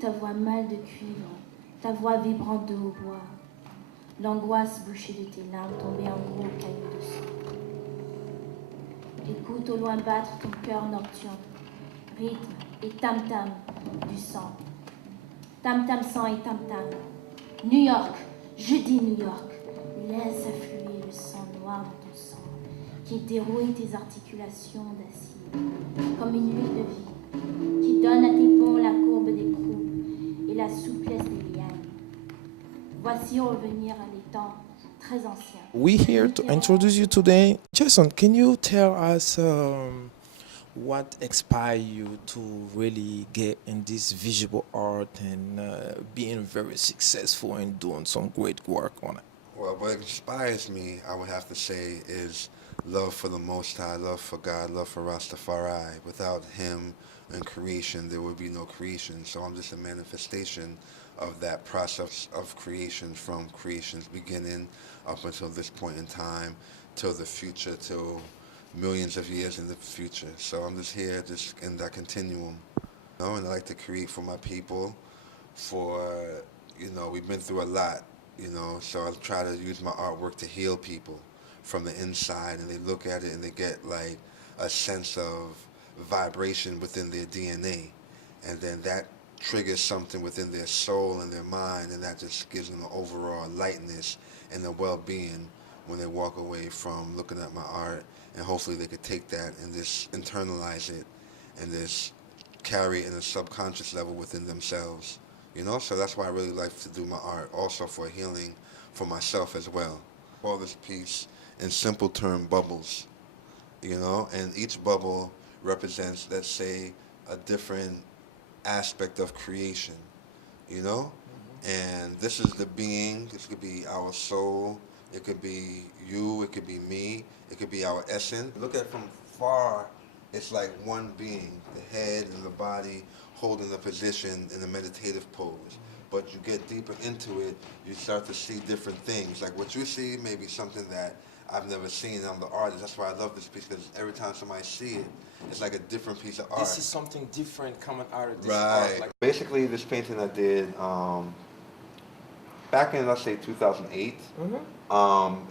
ta voix mâle de cuivre, ta voix vibrante de hautbois, l'angoisse bouchée de tes larmes tombées en gros cailloux de sang. Écoute au loin battre ton cœur nocturne, rythme et tam-tam du sang. Tam-tam sang et tam-tam. New York, je dis New York, laisse affluer le sang noir de ton sang, qui dérouille tes articulations d'acier, comme une huile de vie, qui donne à tes ponts la courbe des proues et la souplesse des lianes. Voici revenir à les temps très anciens. We here to introduce you today. Jason, can you tell us what inspired you to really get in this visual art and being very successful and doing some great work on it? Well, what inspires me, I would have to say, is love for the Most High, love for God, love for Rastafari. Without Him and creation, there would be no creation. So I'm just a manifestation of that process of creation, from creation's beginning up until this point in time, till the future, till millions of years in the future. So I'm just here, just in that continuum. You know, and I like to create for my people, for, we've been through a lot, so I try to use my artwork to heal people from the inside, and they look at it and they get like a sense of vibration within their DNA, and then that triggers something within their soul and their mind, and that just gives them the overall lightness and the well-being when they walk away from looking at my art, and hopefully they could take that and just internalize it and just carry it in a subconscious level within themselves. So that's why I really like to do my art, also for healing for myself as well. I call this piece, in simple term, bubbles, and each bubble represents, let's say, a different aspect of creation, and this is the being. This could be our soul, it could be you, it could be me, it could be our essence. Look at it from far, it's like one being, the head and the body holding the position in a meditative pose. But you get deeper into it, you start to see different things. Like what you see may be something that I've never seen. I'm the artist. That's why I love this piece, because every time somebody see it, it's like a different piece of art. This is something different coming out of this right. art. Like Basically, this painting I did back in, let's say, 2008.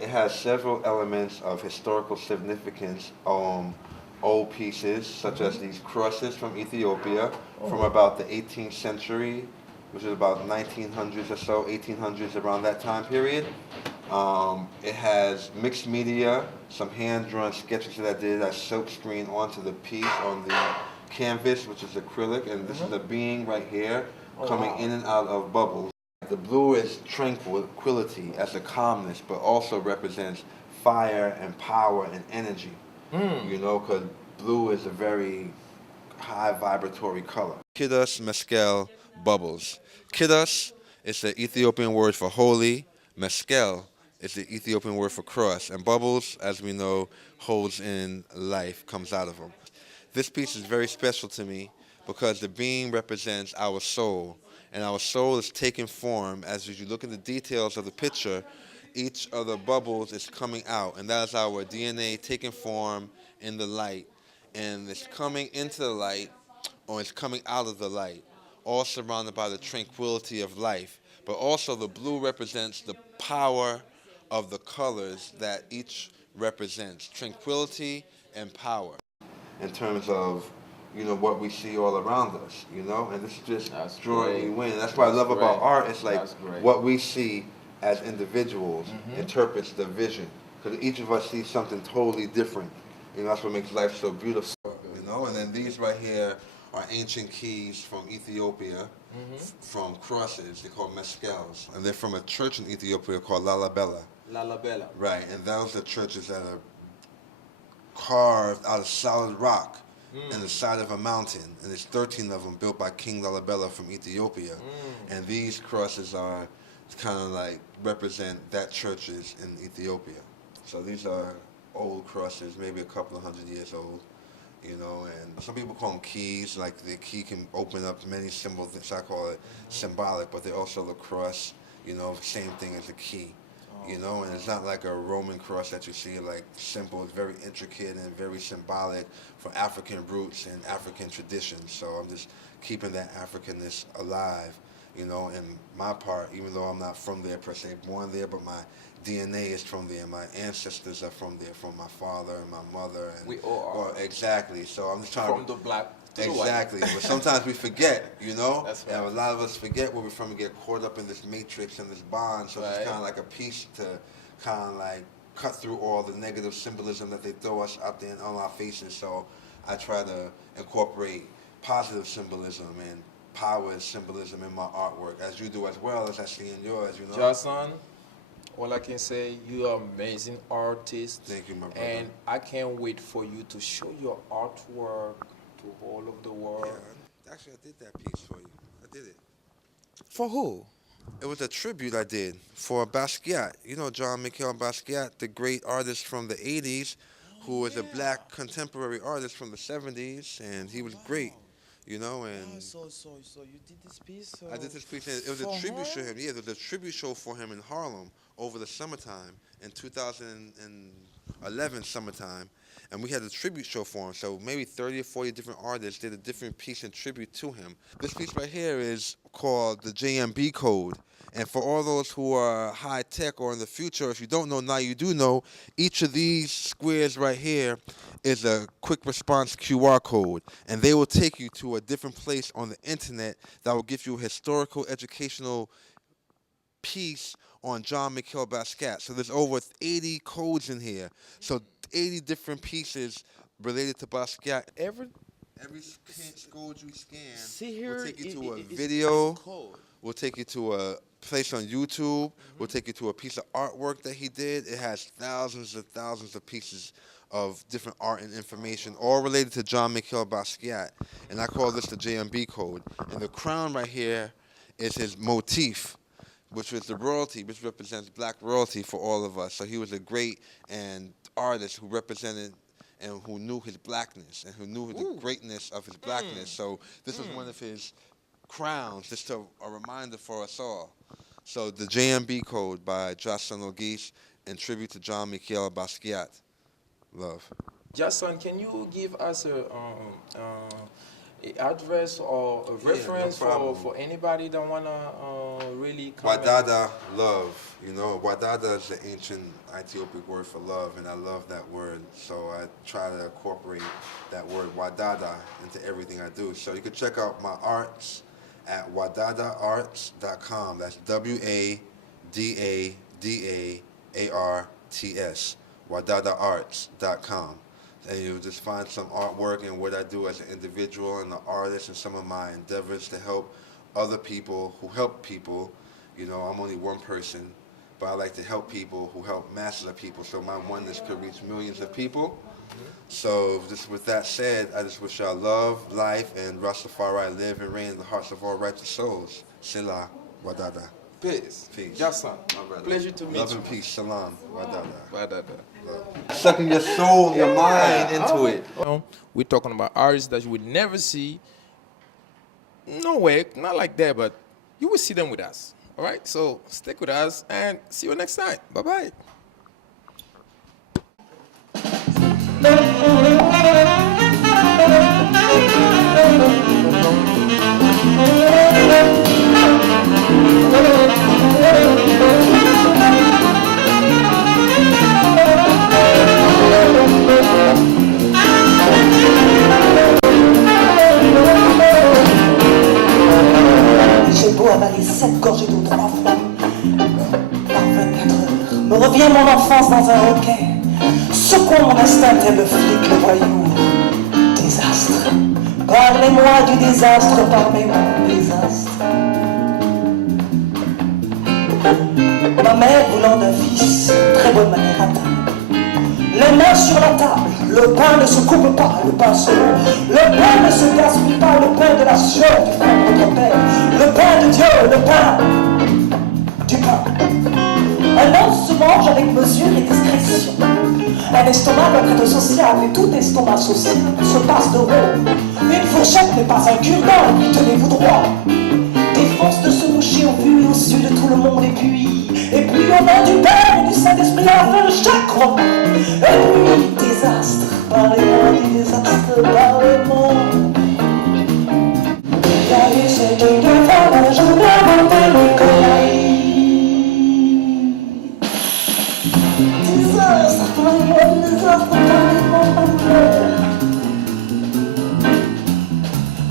It has several elements of historical significance. Old pieces, such as these crosses from Ethiopia, from about the 18th century, which is about 1900s or so, 1800s, around that time period. It has mixed media, some hand-drawn sketches that I did. I silk screen onto the piece on the canvas, which is acrylic, and this is a being right here coming in and out of bubbles. The blue is tranquility as a calmness, but also represents fire and power and energy. Because blue is a very high vibratory color. Kidas meskel bubbles. Kidas is the Ethiopian word for holy. Meskel is the Ethiopian word for cross. And bubbles, as we know, holds in life, comes out of them. This piece is very special to me because the being represents our soul. And our soul is taking form. As you look at the details of the picture, each of the bubbles is coming out, and that is our DNA taking form in the light, and it's coming into the light, or it's coming out of the light, all surrounded by the tranquility of life. But also the blue represents the power of the colors that each represents, tranquility and power. In terms of, what we see all around us, and this is just drawing you in. That's what I love about art. It's like what we see as individuals interprets the vision, because each of us sees something totally different. That's what makes life so beautiful. And then these right here are ancient keys from Ethiopia, from crosses. They're called mescals, and they're from a church in Ethiopia called Lalabella. Lalabella. Right, and those are churches that are carved out of solid rock in the side of a mountain, and there's 13 of them built by King Lalabella from Ethiopia. And these crosses are kind of like represent that churches in Ethiopia. So these are old crosses, maybe a couple of 100 years old, and some people call them keys. Like the key can open up many symbols, so I call it symbolic, but they're also the cross, same thing as a key, you know, and it's not like a Roman cross that you see, like simple. It's very intricate and very symbolic for African roots and African traditions. So I'm just keeping that Africanness alive, you know, and my part, even though I'm not from there per se, born there, but my DNA is from there. My ancestors are from there, from my father and my mother. And, We all are. Exactly. So I'm just trying From the black to the white. Exactly. But sometimes we forget, you know? That's right. And a lot of us forget where we're from and get caught up in this matrix and this bond. So it's Right. kind of like a piece to kind of like cut through all the negative symbolism that they throw us out there on our faces. So I try to incorporate positive symbolism and power symbolism in my artwork, as you do as well, as I see in yours, you know? Jason, all I can say, you are amazing artist. Thank you, my brother. And I can't wait for you to show your artwork to all of the world. Yeah, actually, I did that piece for you. I did it. For who? It was a tribute I did for Basquiat. You know Jean-Michel Basquiat, the great artist from the 80s, who was a black contemporary artist from the 70s, and he was great, you know, and So you did this piece? I did this piece, and it was a tribute to him. Yeah, there was a tribute show for him in Harlem over the summertime in 2011 summertime, and we had a tribute show for him. So maybe 30 or 40 different artists did a different piece in tribute to him. This piece right here is called the JMB Code. And for all those who are high tech or in the future, if you don't know now, you do know, each of these squares right here is a quick response QR code. And they will take you to a different place on the internet that will give you a historical, educational piece on Jean-Michel Basquiat. So there's over 80 codes in here. So 80 different pieces related to Basquiat. Every code you scan See here, will take you to a it's video. code. We'll take you to a place on YouTube. We'll take you to a piece of artwork that he did. It has thousands and thousands of pieces of different art and information, all related to Jean-Michel Basquiat. And I call this the JMB code. And the crown right here is his motif, which was the royalty, which represents black royalty for all of us. So he was a great and artist who represented and who knew his blackness and who knew the greatness of his blackness. So this was one of his crowns, just a reminder for us all. So the JMB Code by Jason Auguste in tribute to Jean-Michel Basquiat. Love. Jason, can you give us a address or a reference for anybody that wanna really comment? Wadada, love. You know, Wadada is the ancient Ethiopic word for love, and I love that word. So I try to incorporate that word Wadada into everything I do. So you can check out my arts at wadadaarts.com. That's WADADAARTS. wadadaarts.com. And you'll just find some artwork and what I do as an individual and an artist and some of my endeavors to help other people who help people. You know, I'm only one person, but I like to help people who help masses of people, so my oneness could reach millions of people. So just with that said, I just wish y'all love, life, and Rastafari live and reign in the hearts of all righteous souls. Sila, Wadada. Peace. Peace. Jason, My brother. pleasure to meet Love you. and peace. Salam. Wadada. Wadada. Sucking your soul, your mind into it. Well, we're talking about artists that you would never see. No way, not like that, but you will see them with us. All right, so stick with us and see you next time. Bye-bye. J'ai beau avaler 7 gorgées d'eau 3 fois par 24 heures, me revient mon enfance dans un hoquet, secouant mon instinct tel le flic, le voyou. Désastre, parlez-moi du désastre, parlez-moi du désastre. Ma mère voulant d'un fils, très bonne manière à table. Les mains sur la table, le pain ne se coupe pas, le pain se rompt. Le pain ne se gaspille pas, le pain de la sueur du frère de notre père. Le pain de Dieu, le pain du pain. Un os se mange avec mesure et discrétion. Un estomac doit être social, et tout estomac social se passe de rond. Une fourchette n'est pas un cure-dent, et puis tenez-vous droit. Des forces de se moucher au vu et au su de tout le monde, et puis au nom du Père et désastrement. Et puis, désastre, parlez-moi du désastre, parlez-moi. Regardez cette œil de femme, je vais monter les corailles. Désastre, parlez-moi du désastre, parlez-moi,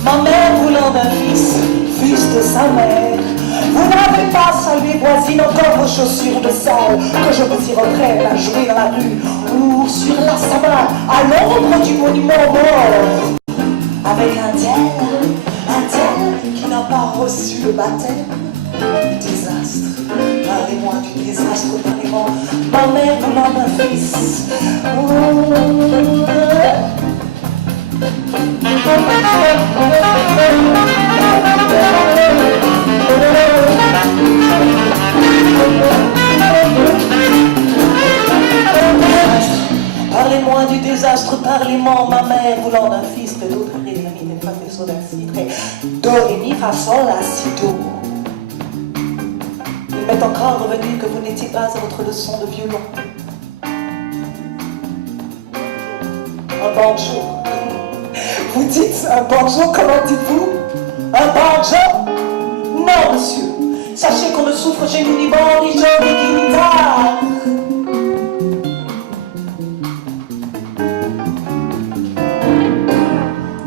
ma mère voulant d'un fils de sa mère. Vous n'avez pas salué voisine encore vos chaussures de salle que je vous y reprenne à jouer dans la rue ou sur la sabbat à l'ombre du monument mort avec un tel qui n'a pas reçu le baptême. Désastre, parlez-moi du désastre, parlez-moi, ma mère voulant d'un fils. Parlez-moi du désastre, parlez-moi, ma mère voulant d'un fils, près d'autres ré, la mi, des fa, des sol, la si, près, do, ré, mi, fa, sol, la, si, do. Il m'est encore revenu que vous n'étiez pas à votre leçon de violon. Un banjo. Vous dites un banjo, comment dites-vous? Un banjo? Non, monsieur. Sachez qu'on ne souffre chez nous ni bon, ni jeu, ni guitare.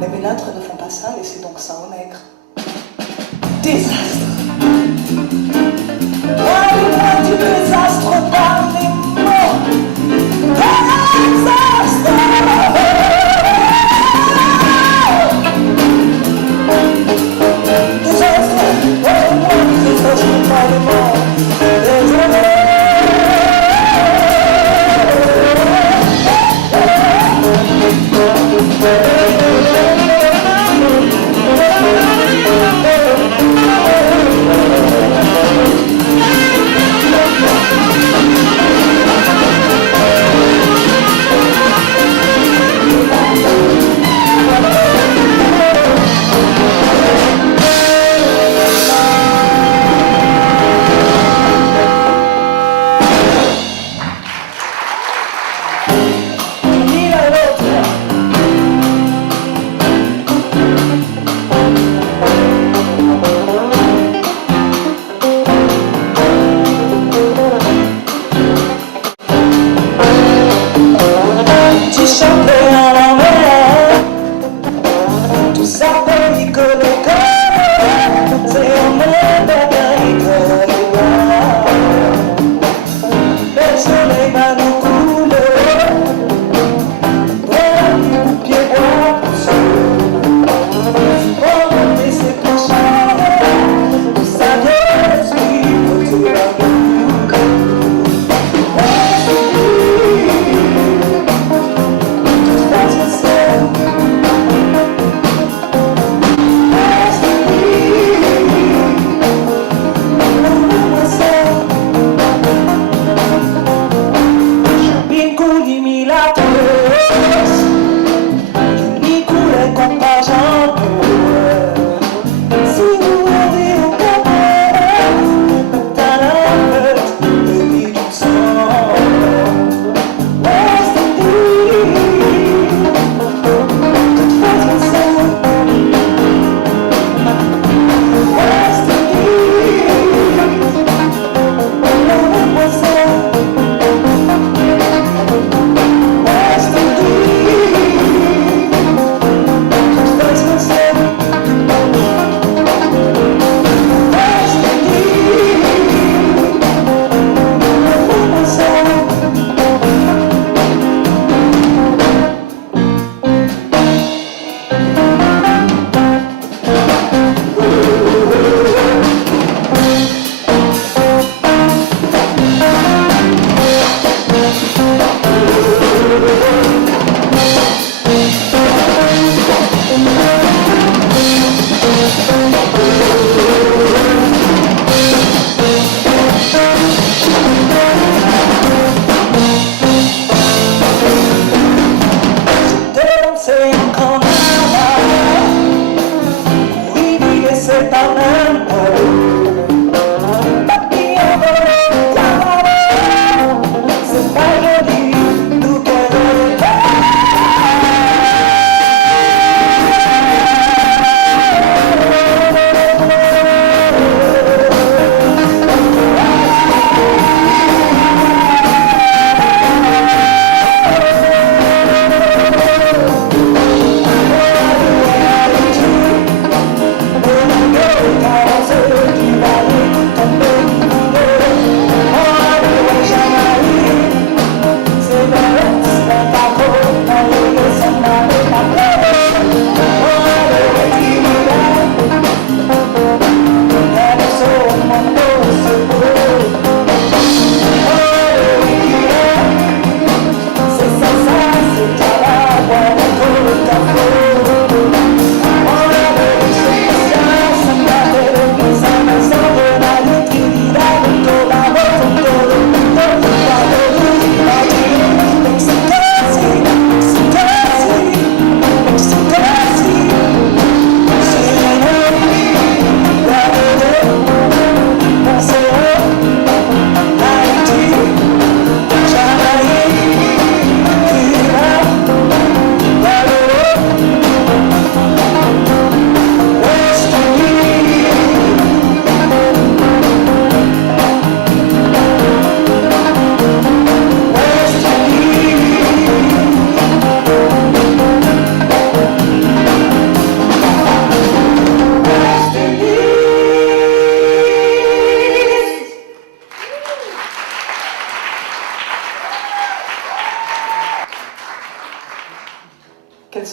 Les ménâtres ne font pas ça, laissez donc ça aux nègres. Désastre. Parlez-moi du désastre, parlez-moi. Désastre.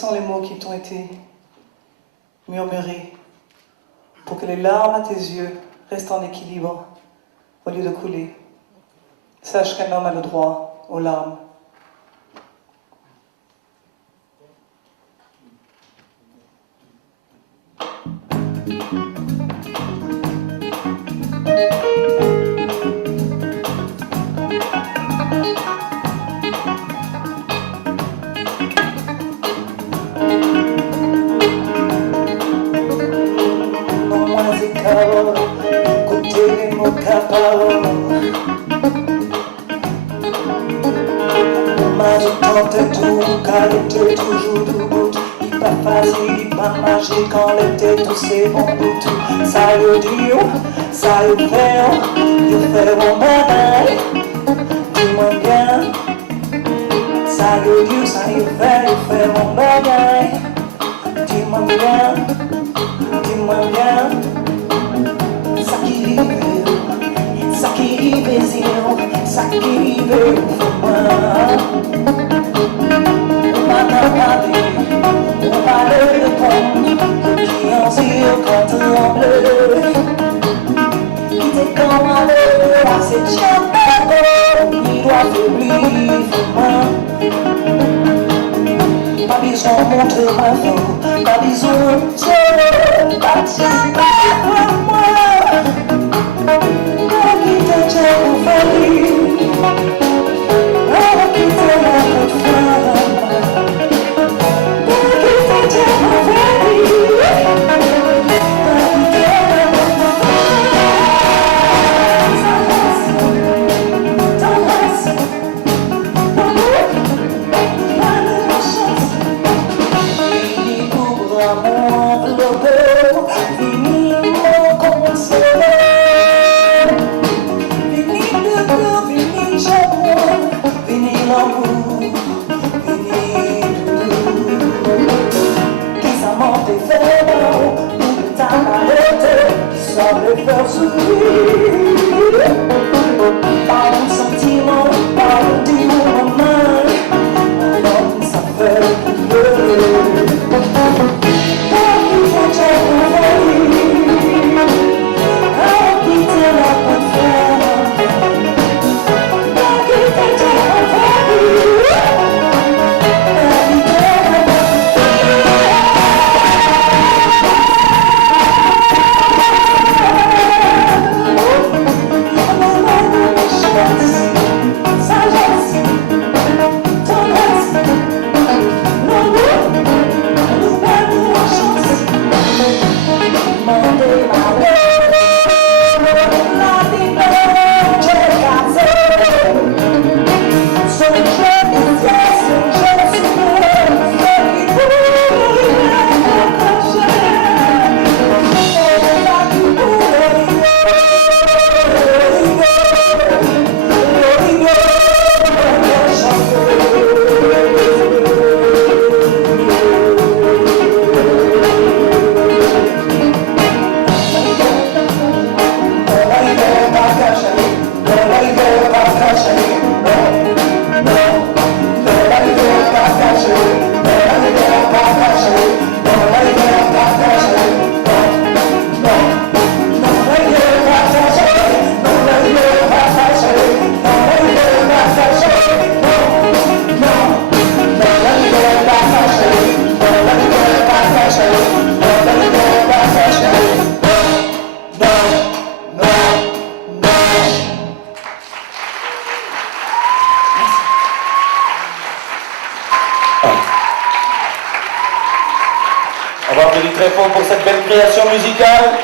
sont les mots qui t'ont été murmurés pour que les larmes à tes yeux restent en équilibre au lieu de couler. Sache qu'un homme a le droit aux larmes. Carole, écoutez les mots qu'à parole. Mais je tentais tout, car il était toujours debout. Il pas facile, il pas magique, quand l'été tous ces bons bouts. Ça le dit, ça le fait, il fait mon bagaille. Dis-moi bien, ça le dit, ça le fait mon bagaille. Dis-moi bien, dis-moi bien. Ça qui vive zéro, ça qui vive moi. On va t'en parler, on va le répondre. Qui en zéro quand tremble. Qui t'est comme un leurre, c'est jamais bon. Il doit faiblir moi. Pas besoin de montrer ma faute, pas besoin de pas moi. Par un sentiment, par un démon main, alors ça fait pleurer. Pour qu'il faut t'envoyer, à quitter la bonne femme. Pour qu'il faut t'envoyer, à quitter la bonne On va applaudir très fort pour cette belle création musicale.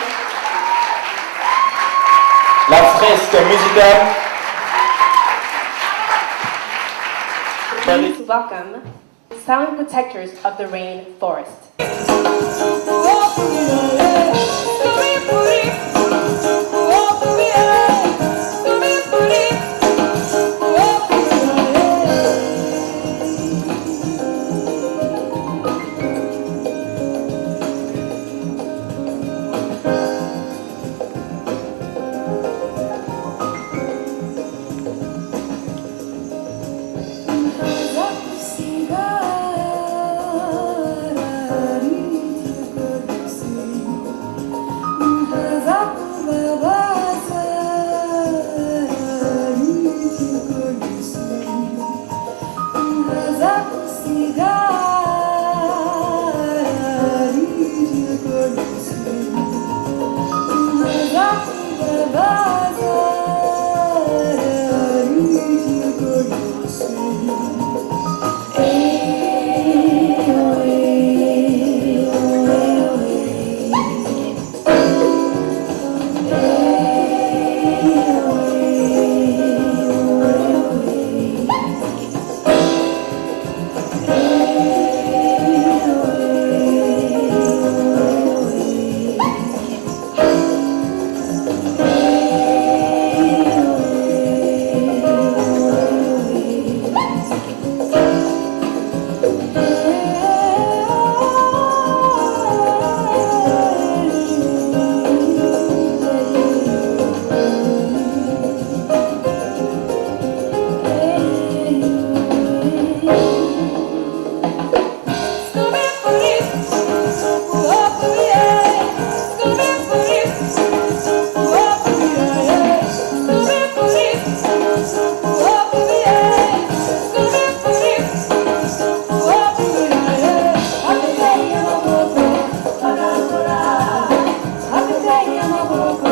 La Fresque Musicale. Please welcome sound protectors of the Rainforest. Go, go,